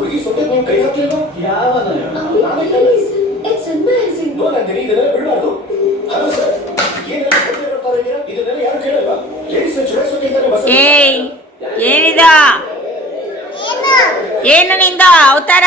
ಹುಡುಗಿ ಸೊತ್ತೆ ನೀವು ಕೈ ಹಾಕ್ಲಿಲ್ಲ ಯಾವನ It's amazing. ನೋ ನಂದಿನಿ ಇದನ್ನೆಲ್ಲ ಬಿಡಬಾರ್ದು. ಹಲೋ ಸರ್, ಏನೆಲ್ಲ ಕೊಡ್ತಾ ಬರ್ತಾ ಇದ್ದೀರಾ? ಇದನ್ನೆಲ್ಲ ಯಾರು ಕೇಳಲ್ವಾ? ಲೇಡೀಸ್ ಚುಡಾಯಿಸೋಕೆ ಅಂತಾನೆ ಬಸ್. ಏಯ್ ಏನಿದ ಏನು ನಿಂದ ಅವತಾರ